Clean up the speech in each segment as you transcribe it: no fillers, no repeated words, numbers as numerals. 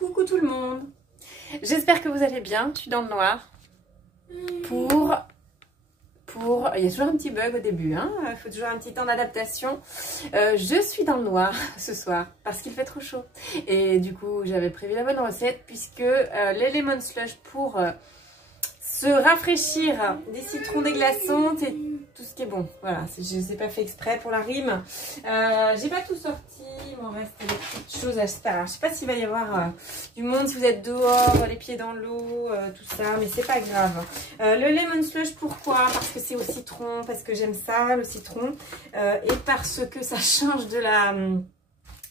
Coucou tout le monde. J'espère que vous allez bien. Je suis dans le noir. Il y a toujours un petit bug au début, hein. Il faut toujours un petit temps d'adaptation. Je suis dans le noir ce soir parce qu'il fait trop chaud. Et du coup, j'avais prévu la bonne recette puisque les lemon slush pour se rafraîchir, des citrons, des glaçons, c'est tout ce qui est bon. Voilà, je ne sais pas fait exprès pour la rime. J'ai pas tout sorti, il m'en reste des petites choses à faire. Alors, je sais pas s'il va y avoir du monde si vous êtes dehors, les pieds dans l'eau, tout ça, mais c'est pas grave. Le lemon slush, pourquoi? Parce que c'est au citron, parce que j'aime ça, le citron, et parce que ça change de la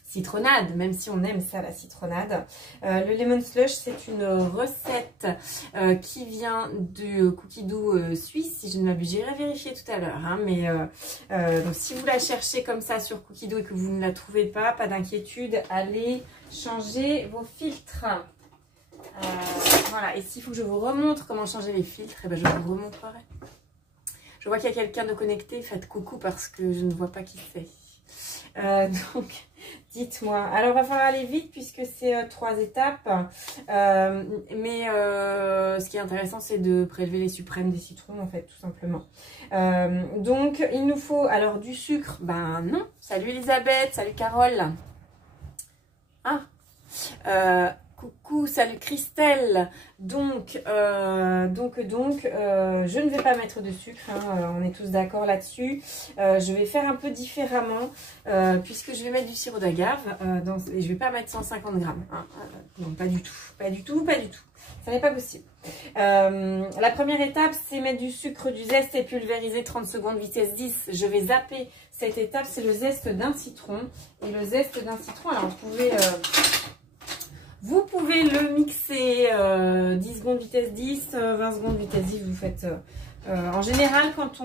citronnade, même si on aime ça la citronnade. Le lemon slush, c'est une recette qui vient du cookie dough suisse, si je ne m'abuse. J'irai vérifier tout à l'heure, hein, mais donc si vous la cherchez comme ça sur cookie dough et que vous ne la trouvez pas d'inquiétude, allez changer vos filtres. Voilà, et s'il faut que je vous remontre comment changer les filtres, eh ben, je vous remontrerai. Je vois qu'il y a quelqu'un de connecté, faites coucou parce que je ne vois pas qui c'est. Donc, dites-moi. Alors, il va falloir aller vite puisque c'est 3 étapes. Ce qui est intéressant, c'est de prélever les suprêmes des citrons, en fait, tout simplement. Donc, il nous faut alors du sucre. Ben non. Salut Elisabeth, salut Carole. Ah. Coucou, salut Christelle. Donc, je ne vais pas mettre de sucre, hein, on est tous d'accord là-dessus. Je vais faire un peu différemment, puisque je vais mettre du sirop d'agave, et je ne vais pas mettre 150 grammes. Hein, non, pas du tout, pas du tout, pas du tout. Ça n'est pas possible. La première étape, c'est mettre du sucre, du zeste et pulvériser 30 secondes, vitesse 10. Je vais zapper cette étape, c'est le zeste d'un citron. Et le zeste d'un citron, alors vous pouvez le mixer 10 secondes vitesse 10, 20 secondes vitesse 10, vous faites... en général, quand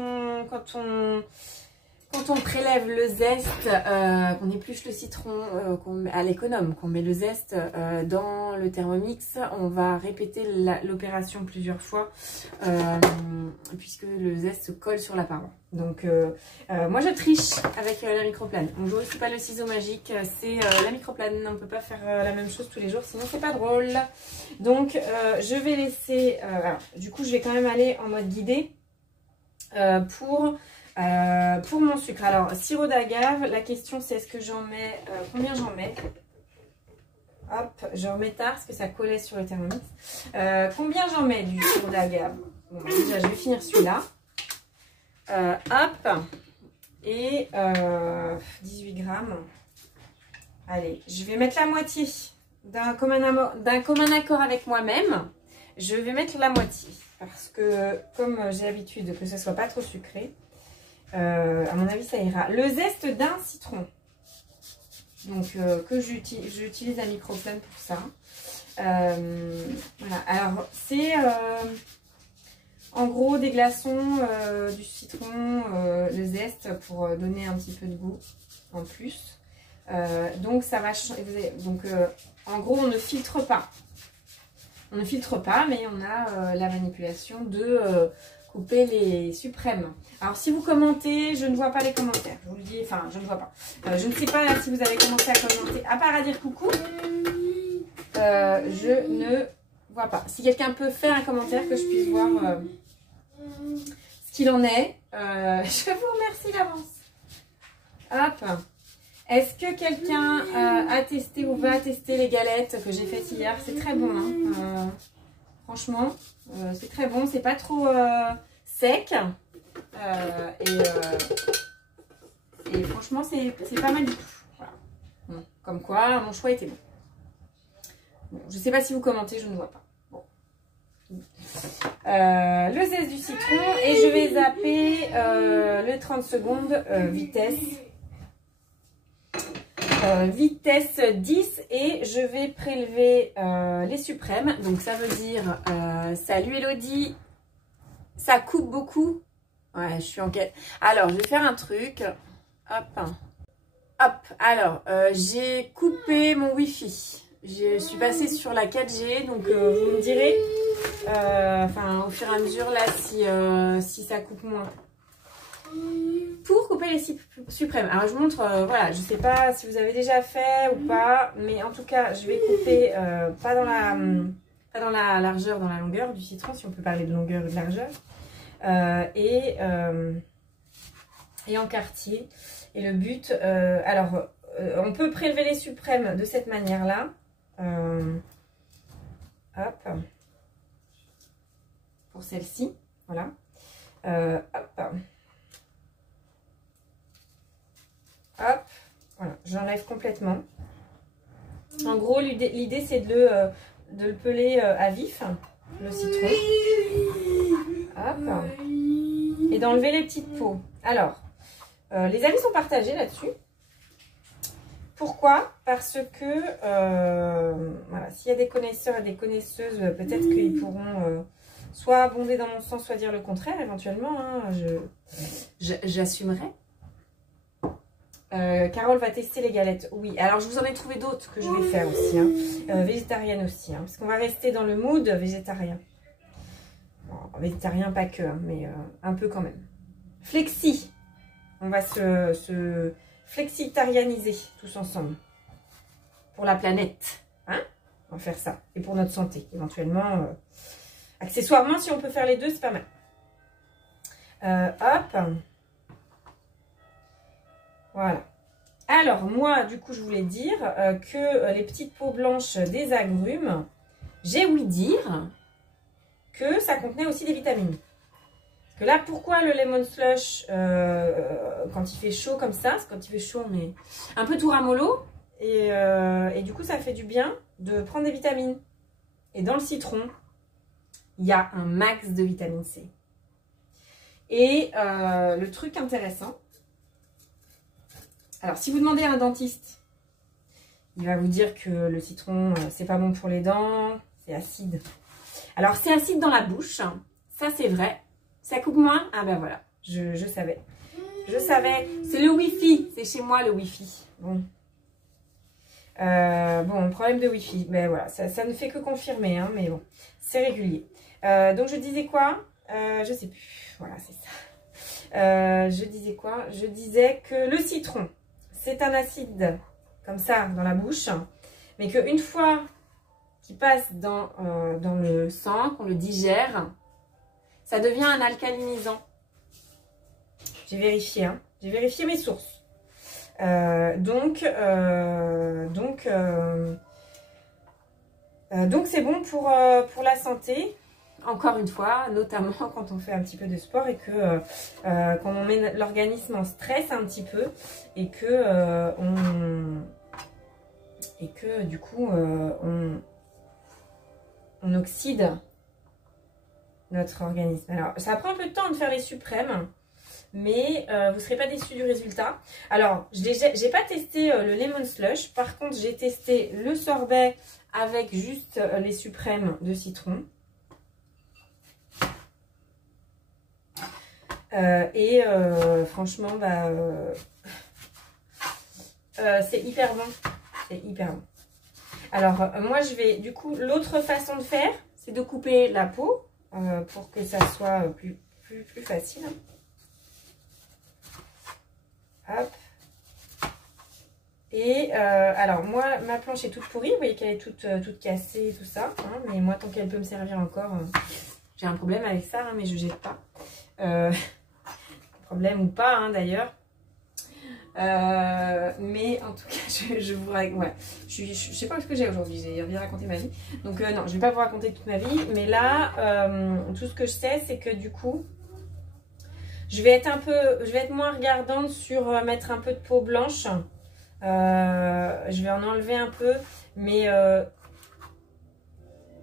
on prélève le zeste, qu'on épluche le citron à l'économe, qu'on met le zeste dans le Thermomix, on va répéter l'opération plusieurs fois puisque le zeste se colle sur la paroi. Donc moi je triche avec la microplane. Donc je ne suis pas le ciseau magique, c'est la microplane. On ne peut pas faire la même chose tous les jours, sinon c'est pas drôle. Donc je vais laisser... alors, du coup je vais quand même aller en mode guidé pour mon sucre. Alors, sirop d'agave, la question c'est est-ce que j'en mets, combien j'en mets? Hop, j'en mets tard parce que ça collait sur le Thermomix. Combien j'en mets du sirop d'agave? Bon, déjà, je vais finir celui-là. Hop, et 18 grammes. Allez, je vais mettre la moitié d'un commun accord avec moi-même. Je vais mettre la moitié parce que comme j'ai l'habitude que ce soit pas trop sucré, à mon avis ça ira. Le zeste d'un citron, donc que j'utilise la microplane pour ça. Voilà, alors c'est en gros des glaçons, du citron, le zeste pour donner un petit peu de goût en plus. Donc ça va changer. Donc en gros on ne filtre pas. On ne filtre pas, mais on a la manipulation de couper les suprêmes. Alors si vous commentez, je ne vois pas les commentaires. Je vous le dis, enfin je ne vois pas. Je ne sais pas si vous avez commencé à commenter, à part à dire coucou. Je ne vois pas. Si quelqu'un peut faire un commentaire que je puisse voir ce qu'il en est. Je vous remercie d'avance. Hop. Est-ce que quelqu'un a testé ou va tester les galettes que j'ai faites hier? C'est très bon, hein. Franchement, c'est très bon. C'est pas trop sec. Et franchement, c'est pas mal du tout. Voilà. Bon, comme quoi, mon choix était bon. Bon, je sais pas si vous commentez, je ne vois pas. Bon. Le zeste du citron. Et je vais zapper le 30 secondes vitesse. Vitesse 10 et je vais prélever les suprêmes. Donc ça veut dire salut Elodie, ça coupe beaucoup. Ouais, je suis en quête. Alors je vais faire un truc. Hop, hop. Alors j'ai coupé mon wifi. Je suis passée sur la 4G, donc vous me direz au fur et à mesure là si ça coupe moins. Pour couper les suprêmes. Alors, je vous montre, voilà, je ne sais pas si vous avez déjà fait ou pas, mais en tout cas, je vais couper pas dans la largeur, dans la longueur du citron, si on peut parler de longueur ou de largeur, et en quartier. Et le but, on peut prélever les suprêmes de cette manière-là. Hop. Pour celle-ci, voilà. Hop. Hop, voilà, j'enlève complètement. En gros, l'idée c'est de le peler à vif, le citron. Hop. Et d'enlever les petites peaux. Alors, les avis sont partagés là-dessus. Pourquoi? Parce que, voilà, s'il y a des connaisseurs et des connaisseuses, peut-être qu'ils pourront soit abonder dans mon sens, soit dire le contraire, éventuellement. Hein, j'assumerai. Carole va tester les galettes. Oui, alors je vous en ai trouvé d'autres que je vais faire aussi. Hein. Végétarienne aussi. Hein, parce qu'on va rester dans le mood végétarien. Bon, végétarien, pas que, hein, mais un peu quand même. Flexi. On va se flexitarianiser tous ensemble. Pour la planète. Hein, on va faire ça. Et pour notre santé, éventuellement. Accessoirement, si on peut faire les deux, c'est pas mal. Hop. Voilà. Alors, moi, du coup, je voulais dire que les petites peaux blanches des agrumes, j'ai ouï dire que ça contenait aussi des vitamines. Parce que là, pourquoi le lemon slush, quand il fait chaud comme ça, c'est quand il fait chaud, mais un peu tout ramollo, et du coup, ça fait du bien de prendre des vitamines. Et dans le citron, il y a un max de vitamine C. Et le truc intéressant, alors, si vous demandez à un dentiste, il va vous dire que le citron, c'est pas bon pour les dents, c'est acide. Alors, c'est acide dans la bouche, ça c'est vrai. Ça coupe moins? Ah ben voilà, je savais. Je savais. C'est le Wi-Fi, c'est chez moi le Wi-Fi. Bon. Bon, problème de Wi-Fi. Ben voilà, ça ne fait que confirmer, hein, mais bon, c'est régulier. Donc, je disais quoi? Je sais plus. Voilà, c'est ça. Je disais quoi? Je disais que le citron, c'est un acide comme ça dans la bouche, mais qu'une fois qu'il passe dans le sang, qu'on le digère, ça devient un alcalinisant. J'ai vérifié, hein. J'ai vérifié mes sources. Donc c'est bon pour la santé. Encore une fois, notamment quand on fait un petit peu de sport et que quand on met l'organisme en stress un petit peu et que du coup on oxyde notre organisme. Alors ça prend un peu de temps de faire les suprêmes, mais vous ne serez pas déçus du résultat. Alors j'ai pas testé le lemon slush, par contre j'ai testé le sorbet avec juste les suprêmes de citron. Franchement, bah, c'est hyper bon. C'est hyper bon. Alors, moi, je vais, du coup, l'autre façon de faire, c'est de couper la peau pour que ça soit plus facile. Hop. Et alors, moi, ma planche est toute pourrie. Vous voyez qu'elle est toute cassée et tout ça. Hein, mais moi, tant qu'elle peut me servir encore, j'ai un problème avec ça, hein, mais je jette pas. Problème ou pas, hein, d'ailleurs. Mais en tout cas, je vous raconte. Ouais, je sais pas ce que j'ai aujourd'hui. J'ai envie de raconter ma vie. Donc, non, je vais pas vous raconter toute ma vie. Mais là, tout ce que je sais, c'est que du coup, je vais être moins regardante sur mettre un peu de peau blanche. Je vais en enlever un peu, mais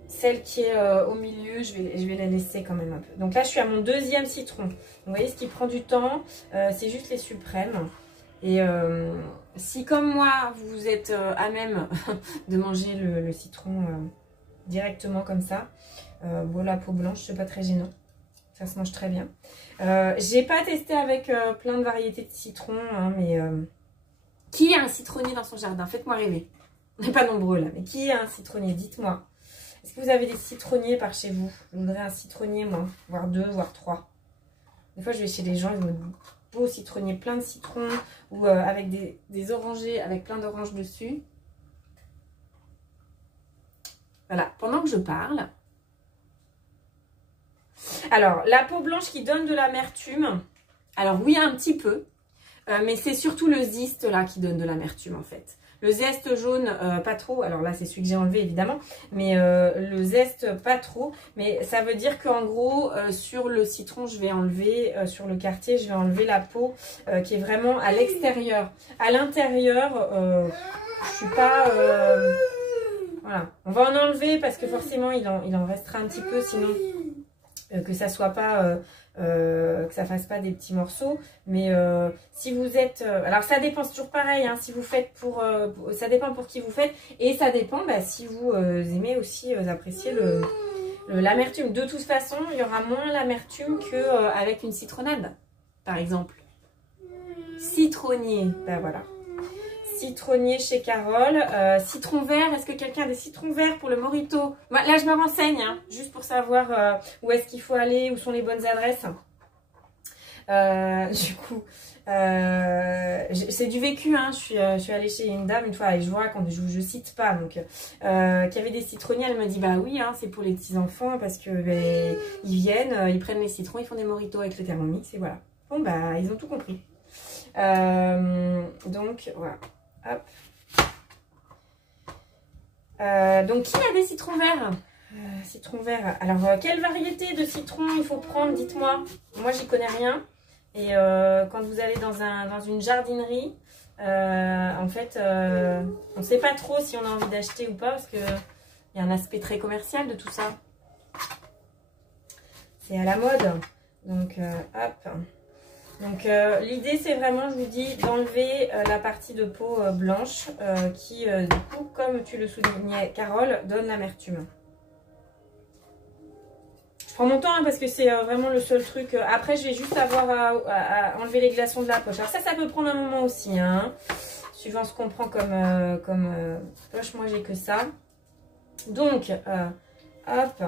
celle qui est au milieu, je vais la laisser quand même un peu. Donc là, je suis à mon deuxième citron. Donc, vous voyez, ce qui prend du temps, c'est juste les suprêmes. Et si, comme moi, vous êtes à même de manger le citron directement comme ça, bon, la peau blanche, c'est pas très gênant. Ça se mange très bien. J'ai pas testé avec plein de variétés de citron, hein, mais qui a un citronnier dans son jardin? Faites-moi rêver. On n'est pas nombreux là, mais qui a un citronnier? Dites-moi. Est-ce que vous avez des citronniers par chez vous? Je voudrais un citronnier, moi. Voire 2, voire 3. Des fois, je vais chez les gens, ils me beau citronnier, plein de citron, ou avec des orangers, avec plein d'oranges dessus. Voilà, pendant que je parle. Alors, la peau blanche qui donne de l'amertume. Alors oui, un petit peu. Mais c'est surtout le zeste là qui donne de l'amertume en fait. Le zeste jaune, pas trop. Alors là, c'est celui que j'ai enlevé évidemment. Mais le zeste, pas trop. Mais ça veut dire qu'en gros, sur le citron, je vais enlever, sur le quartier, je vais enlever la peau qui est vraiment à l'extérieur. À l'intérieur, je suis pas... voilà. On va en enlever parce que forcément, il en restera un petit peu. Sinon, que ça soit pas... que ça fasse pas des petits morceaux, mais si vous êtes alors ça dépend, c'est toujours pareil hein, si vous faites pour ça dépend pour qui vous faites, et ça dépend si vous aimez aussi apprécier l'amertume. De toute façon, il y aura moins l'amertume que avec une citronnade par exemple. Citronnier, ben voilà, citronnier chez Carole. Citron vert, est-ce que quelqu'un a des citrons verts pour le mojito? Là je me renseigne hein, juste pour savoir où est-ce qu'il faut aller, où sont les bonnes adresses. Du coup c'est du vécu hein. Je suis allée chez une dame une fois, et je vois quand je cite pas, donc qu'il y avait des citronniers. Elle me dit bah oui hein, c'est pour les petits enfants parce que ils viennent, ils prennent les citrons, ils font des mojitos avec le Thermomix et voilà. Bon bah ils ont tout compris. Donc voilà. Hop. Donc qui a des citrons verts? Citron vert. Alors quelle variété de citron il faut prendre, dites-moi. Moi j'y connais rien. Et quand vous allez dans une jardinerie, en fait on ne sait pas trop si on a envie d'acheter ou pas, parce qu'il y a un aspect très commercial de tout ça. C'est à la mode. Donc hop. Donc l'idée c'est vraiment, je vous dis, d'enlever la partie de peau blanche qui du coup, comme tu le soulignais Carole, donne l'amertume. Je prends mon temps hein, parce que c'est vraiment le seul truc. Après je vais juste avoir à enlever les glaçons de la poche. Alors ça peut prendre un moment aussi hein, suivant ce qu'on prend comme poche. Moi j'ai que ça. Donc hop.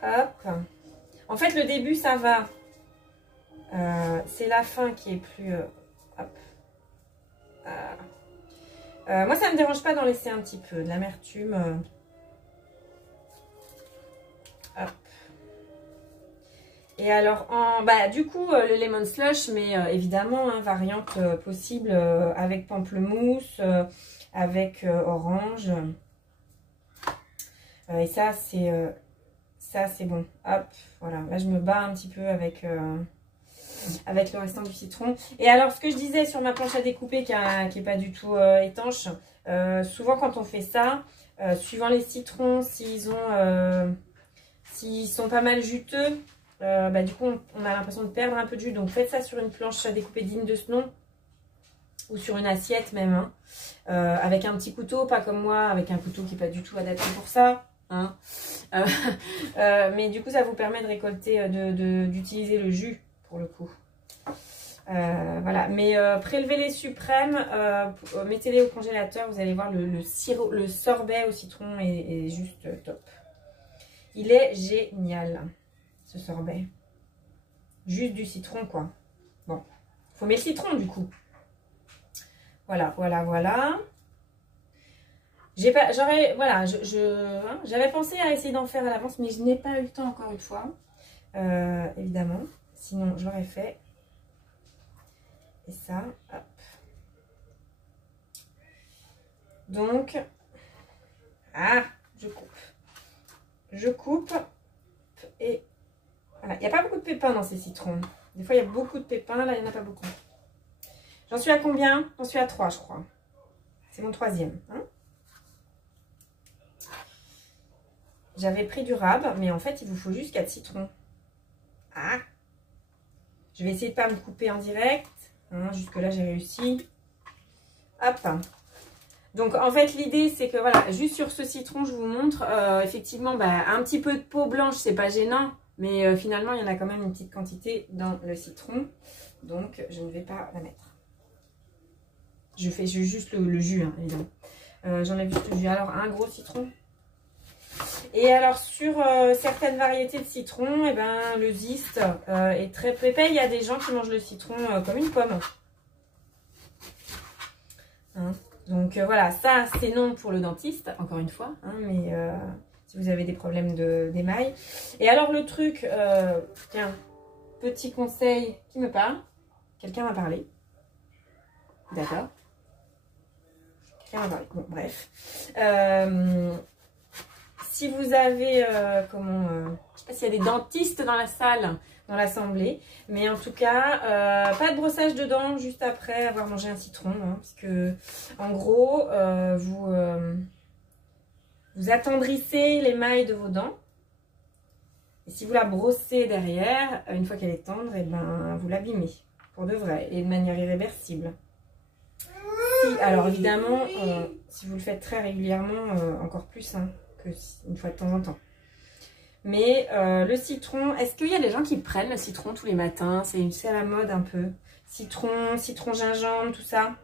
Hop. En fait le début ça va. C'est la fin qui est plus... hop. Moi, ça ne me dérange pas d'en laisser un petit peu. De l'amertume. Hop. Et alors, du coup, le lemon slush, mais évidemment, hein, variante possible avec pamplemousse, avec orange. Et ça, c'est bon. Hop, voilà. Là, je me bats un petit peu avec le restant du citron. Et alors ce que je disais sur ma planche à découper qui est pas du tout étanche, souvent quand on fait ça, suivant les citrons, s'ils sont pas mal juteux, du coup on a l'impression de perdre un peu de jus. Donc faites ça sur une planche à découper digne de ce nom, ou sur une assiette même hein, avec un petit couteau, pas comme moi avec un couteau qui est pas du tout adapté pour ça hein. Mais du coup ça vous permet de récolter, d'utiliser le jus pour le coup. Voilà, mais prélevez les suprêmes, mettez-les au congélateur, vous allez voir le sorbet au citron est juste top. Il est génial ce sorbet. Juste du citron quoi. Bon, faut mettre le citron du coup. Voilà, voilà, voilà. J'avais pensé à essayer d'en faire à l'avance, mais je n'ai pas eu le temps encore une fois, évidemment. Sinon, je l'aurais fait. Et ça, hop. Donc, je coupe. Je coupe. Et voilà. Il n'y a pas beaucoup de pépins dans ces citrons. Des fois, il y a beaucoup de pépins. Là, il n'y en a pas beaucoup. J'en suis à combien? J'en suis à 3, je crois. C'est mon 3e. Hein, j'avais pris du rab, mais en fait, il vous faut juste 4 citrons. Je vais essayer de ne pas me couper en direct. Hein, jusque là, j'ai réussi. Hop. Donc, en fait, l'idée, c'est que, voilà, juste sur ce citron, je vous montre, effectivement, un petit peu de peau blanche, c'est pas gênant. Mais finalement, il y en a quand même une petite quantité dans le citron. Donc, je ne vais pas la mettre. Je fais juste le jus, hein, évidemment. J'enlève juste le jus. Alors, un gros citron. Et alors sur certaines variétés de citron, eh ben, le zeste est très épais. Il y a des gens qui mangent le citron comme une pomme. Hein, donc voilà, ça c'est non pour le dentiste, encore une fois. Hein, mais si vous avez des problèmes d'émail. Et alors le truc, tiens, petit conseil qui me parle. Quelqu'un m'a parlé. D'accord. Quelqu'un m'a parlé. Bon, bref. Si vous avez, je ne sais pas s'il y a des dentistes dans la salle, dans l'assemblée, mais en tout cas, pas de brossage de dents juste après avoir mangé un citron, hein, parce que, en gros, vous attendrissez l'émail de vos dents, et si vous la brossez derrière, une fois qu'elle est tendre, et ben, vous l'abîmez, pour de vrai, et de manière irréversible. Alors évidemment, si vous le faites très régulièrement, encore plus, hein, une fois de temps en temps. Mais le citron, est-ce qu'il y a des gens qui prennent le citron tous les matins? C'est à la mode un peu. Citron, gingembre, tout ça.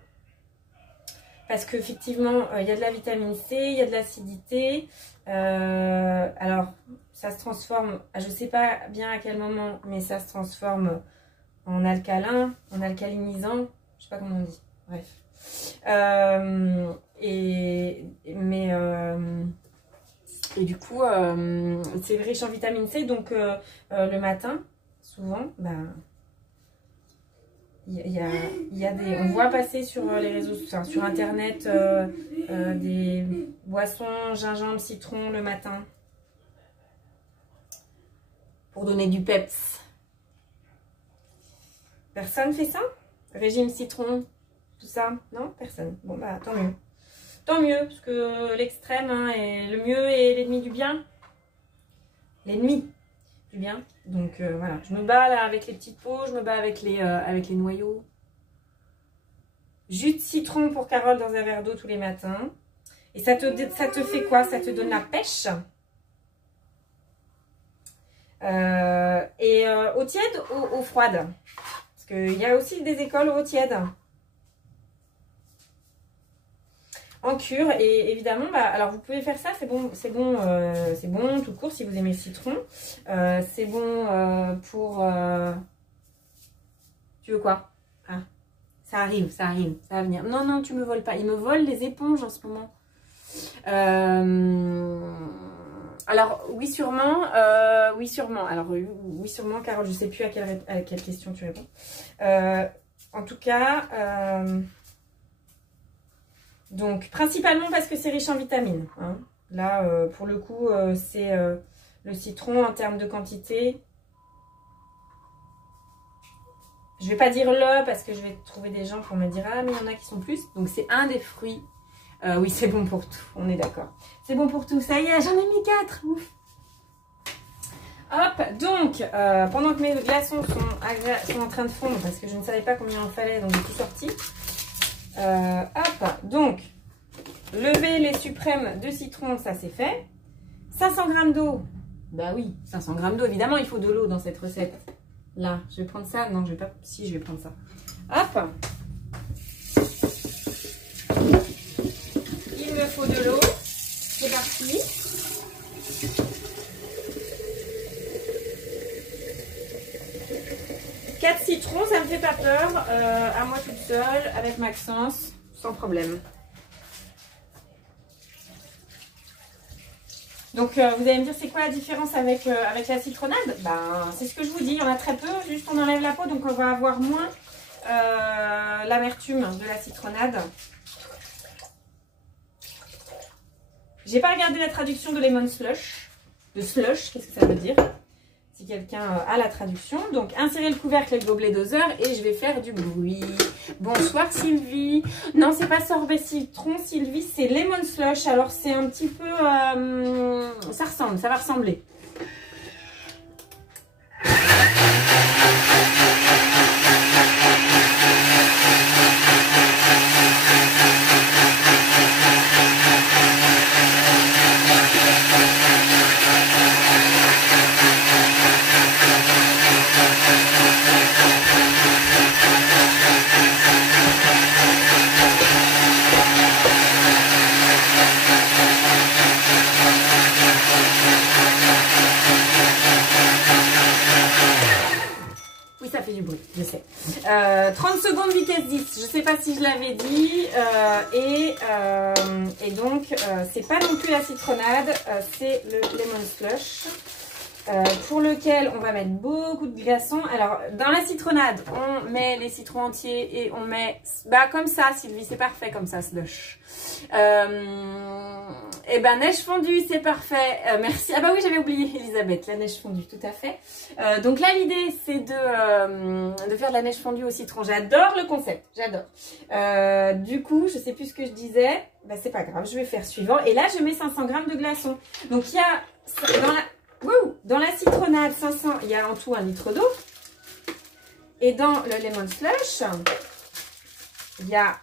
Parce qu'effectivement, il y a de la vitamine C, il y a de l'acidité. Alors, ça se transforme, je ne sais pas bien à quel moment, mais ça se transforme en alcalin, en alcalinisant. Je ne sais pas comment on dit. Bref. Et du coup, c'est riche en vitamine C, donc le matin, souvent, ben, on voit passer sur les réseaux, enfin, sur internet, des boissons gingembre, citron le matin, pour donner du peps. Personne fait ça? Régime citron, tout ça? Non, personne. Bon, bah, tant mieux. Tant mieux, parce que l'extrême, hein, est le mieux est l'ennemi du bien. L'ennemi du bien. Donc voilà, je me bats là avec les petites peaux, je me bats avec les noyaux. Jus de citron pour Carole dans un verre d'eau tous les matins. Et ça te fait quoi? Ça te donne la pêche. Eau tiède ou eau froide? Parce qu'il y a aussi des écoles eau tiède. En cure, et évidemment, bah, alors vous pouvez faire ça, c'est bon tout court si vous aimez le citron. C'est bon pour... Tu veux quoi? Ah, ça arrive, ça va venir. Non, non, tu me voles pas. Ils me volent les éponges en ce moment. Alors, oui, sûrement. Oui, sûrement. Alors, oui, sûrement, Carole, je sais plus à quelle question tu réponds. En tout cas... Donc, principalement parce que c'est riche en vitamines. Hein. Là, pour le coup, c'est le citron en termes de quantité. Je vais pas dire le parce que je vais trouver des gens pour me dire « Ah, mais il y en a qui sont plus. » Donc, c'est un des fruits. Oui, c'est bon pour tout. On est d'accord. C'est bon pour tout. Ça y est, j'en ai mis 4. Ouf. Hop, donc, pendant que mes glaçons sont en train de fondre, parce que je ne savais pas combien il en fallait, donc j'ai tout sorti. Hop, donc, lever les suprêmes de citron, ça c'est fait. 500 g d'eau. Bah oui, 500 g d'eau, évidemment, il faut de l'eau dans cette recette. Là, je vais prendre ça. Non, je vais pas. Si, je vais prendre ça. Hop. Il me faut de l'eau. C'est parti. Quatre citrons, ça me fait pas peur. À moi toute seule, avec Maxence, sans problème. Donc, vous allez me dire, c'est quoi la différence avec la citronnade? Ben, c'est ce que je vous dis, il y en a très peu, juste on enlève la peau, donc on va avoir moins l'amertume de la citronnade. J'ai pas regardé la traduction de lemon slush. De slush, qu'est-ce que ça veut dire? Si quelqu'un a la traduction. Donc, insérer le couvercle et le gobelet doseur et je vais faire du bruit. Bonsoir Sylvie. Non, c'est pas sorbet citron, Sylvie, c'est lemon slush. Alors, c'est un petit peu... ça va ressembler. je sais. 30 secondes vitesse 10, je ne sais pas si je l'avais dit. Et donc, c'est pas non plus la citronnade, c'est le lemon slush. Pour lequel on va mettre beaucoup de glaçons. Alors, dans la citronnade, on met les citrons entiers et on met... Bah, comme ça, Sylvie, c'est parfait comme ça, slush. Et ben, neige fondue, c'est parfait. Merci. Ah bah oui, j'avais oublié, Elisabeth, la neige fondue, tout à fait. Donc là, l'idée, c'est de faire de la neige fondue au citron. J'adore le concept, j'adore. Du coup, je sais plus ce que je disais. Bah, c'est pas grave, je vais faire suivant. Et là, je mets 500 g de glaçons. Donc, il y a... Dans la citronnade, 500, il y a en tout 1 litre d'eau. Et dans le lemon slush, il y a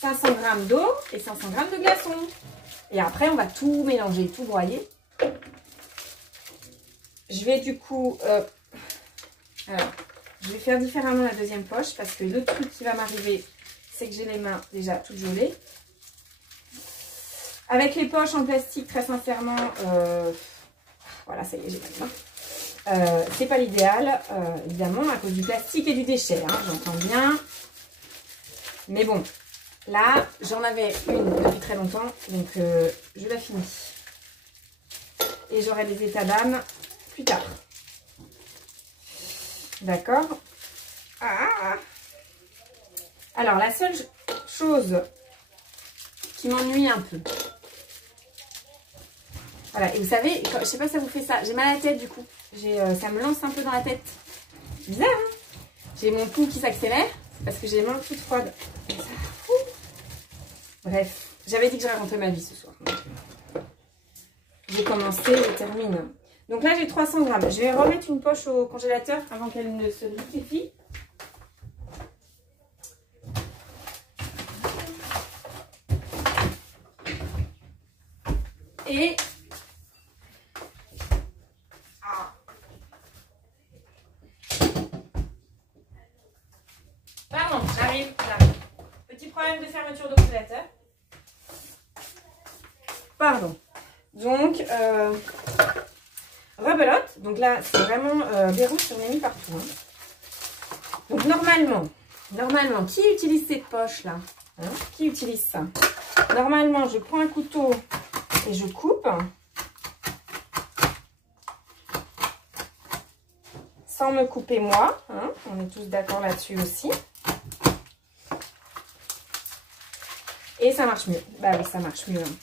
500 g d'eau et 500 g de glaçons. Et après, on va tout mélanger, tout broyer. Je vais du coup... alors, je vais faire différemment la deuxième poche parce que le truc qui va m'arriver, c'est que j'ai les mains déjà toutes gelées. Avec les poches en plastique, très sincèrement... voilà, ça y est, j'ai pas de main. C'est pas l'idéal, évidemment, à cause du plastique et du déchet, hein, j'entends bien. Mais bon, là, j'en avais une depuis très longtemps, donc je la finis. Et j'aurai les états d'âme plus tard. D'accord. Alors, la seule chose qui m'ennuie un peu, voilà, et vous savez, je sais pas si ça vous fait ça, j'ai mal à la tête du coup, ça me lance un peu dans la tête. Bizarre, hein? J'ai mon pouls qui s'accélère parce que j'ai les mains toutes froides. Bref, j'avais dit que je racontais ma vie ce soir. J'ai commencé, je termine. Donc là j'ai 300 g. Je vais remettre une poche au congélateur avant qu'elle ne se liquéfie. Et... pardon, j'arrive. Petit problème de fermeture de congélateur. Pardon. Donc, rebelote. Donc là, c'est vraiment verrou sur les mis partout. Hein. Donc normalement, qui utilise cette poche là, hein? Qui utilise ça? Normalement, je prends un couteau et je coupe. Sans me couper moi. Hein? On est tous d'accord là-dessus aussi. Et ça marche mieux. Bah oui, ça marche mieux. Hein.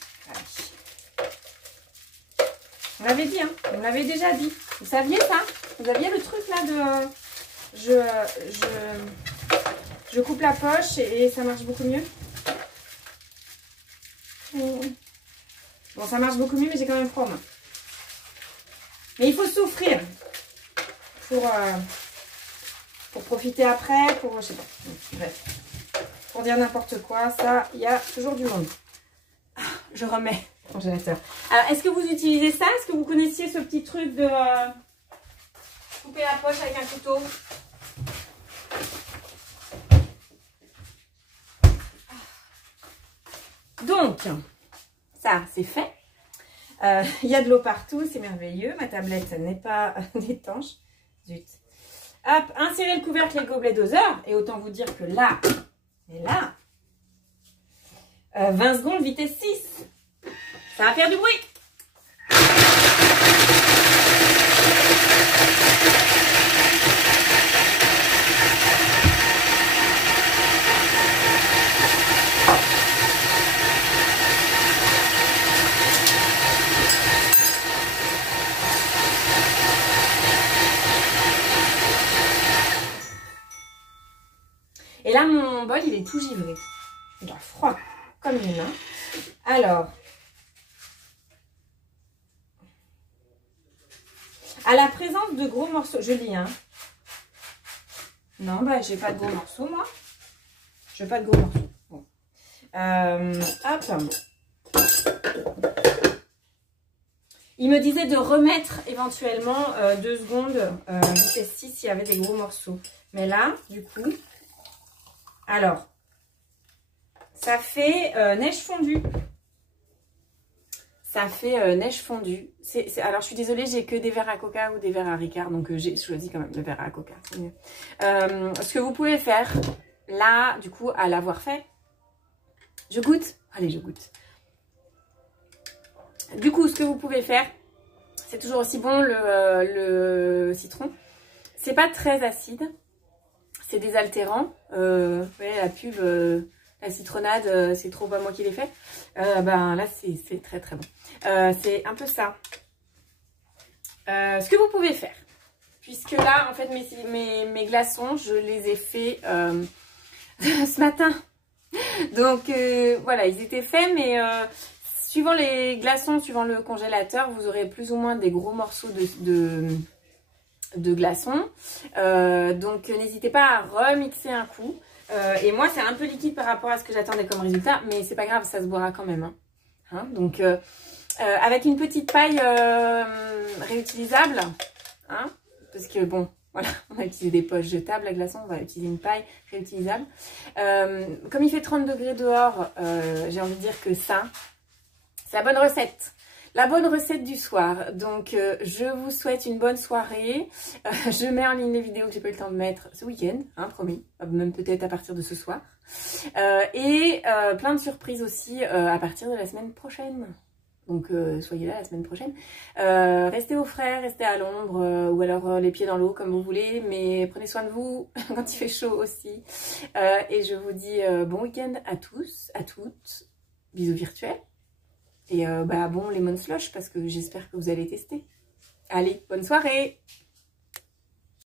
On l'avait dit, hein. On l'avait déjà dit. Vous saviez ça? Vous aviez le truc là de... Je coupe la poche et ça marche beaucoup mieux. Bon, ça marche beaucoup mieux, mais j'ai quand même froid, moi. Mais il faut souffrir pour profiter après, pour... je sais pas. Bref. Pour dire n'importe quoi, ça, il y a toujours du monde. Je remets le congélateur. Alors, est-ce que vous utilisez ça? Est-ce que vous connaissiez ce petit truc de couper la poche avec un couteau? Donc, ça, c'est fait. Il y a de l'eau partout, c'est merveilleux. Ma tablette n'est pas étanche. Zut. Hop, insérez le couvercle et le gobelet doseur. Et autant vous dire que là, et là, 20 secondes, vitesse 6. Ça va faire du bruit. Et là, mon bol, il est tout givré. Il a froid comme une main. Alors, à la présence de gros morceaux, je lis, hein. Non, bah, j'ai pas de gros morceaux, moi. Je veux pas de gros morceaux. Bon. Hop. Il me disait de remettre éventuellement 2 secondes vitesse 6 s'il y avait des gros morceaux. Mais là, du coup, alors, ça fait neige fondue. ça fait neige fondue. Alors je suis désolée, j'ai que des verres à coca ou des verres à Ricard, donc j'ai choisi quand même le verre à coca, c'est mieux. Ce que vous pouvez faire, là, du coup, à l'avoir fait, je goûte. Allez, je goûte. Du coup, ce que vous pouvez faire, c'est toujours aussi bon le citron. C'est pas très acide, c'est désaltérant. Vous voyez la pub, la citronnade, c'est trop pas moi qui l'ai fait. Ben là, c'est très très bon. C'est un peu ça. Ce que vous pouvez faire, puisque là, en fait, mes glaçons, je les ai faits ce matin. Donc voilà, ils étaient faits, mais suivant les glaçons, suivant le congélateur, vous aurez plus ou moins des gros morceaux de glaçons. Donc n'hésitez pas à remixer un coup. Et moi, c'est un peu liquide par rapport à ce que j'attendais comme résultat, mais c'est pas grave, ça se boira quand même. Hein, donc avec une petite paille réutilisable, hein, parce que bon, voilà, on a utilisé des poches jetables à glaçons, on va utiliser une paille réutilisable. Comme il fait 30 degrés dehors, j'ai envie de dire que ça, c'est la bonne recette. La bonne recette du soir. Donc, je vous souhaite une bonne soirée. Je mets en ligne les vidéos que j'ai pas eu le temps de mettre ce week-end, hein, promis. Même peut-être à partir de ce soir. Et plein de surprises aussi à partir de la semaine prochaine. Donc, soyez là la semaine prochaine. Restez au frais, restez à l'ombre ou alors les pieds dans l'eau comme vous voulez. Mais prenez soin de vous quand il fait chaud aussi. Et je vous dis bon week-end à tous, à toutes. Bisous virtuels. Et bon lemon slush parce que j'espère que vous allez tester. Allez, bonne soirée!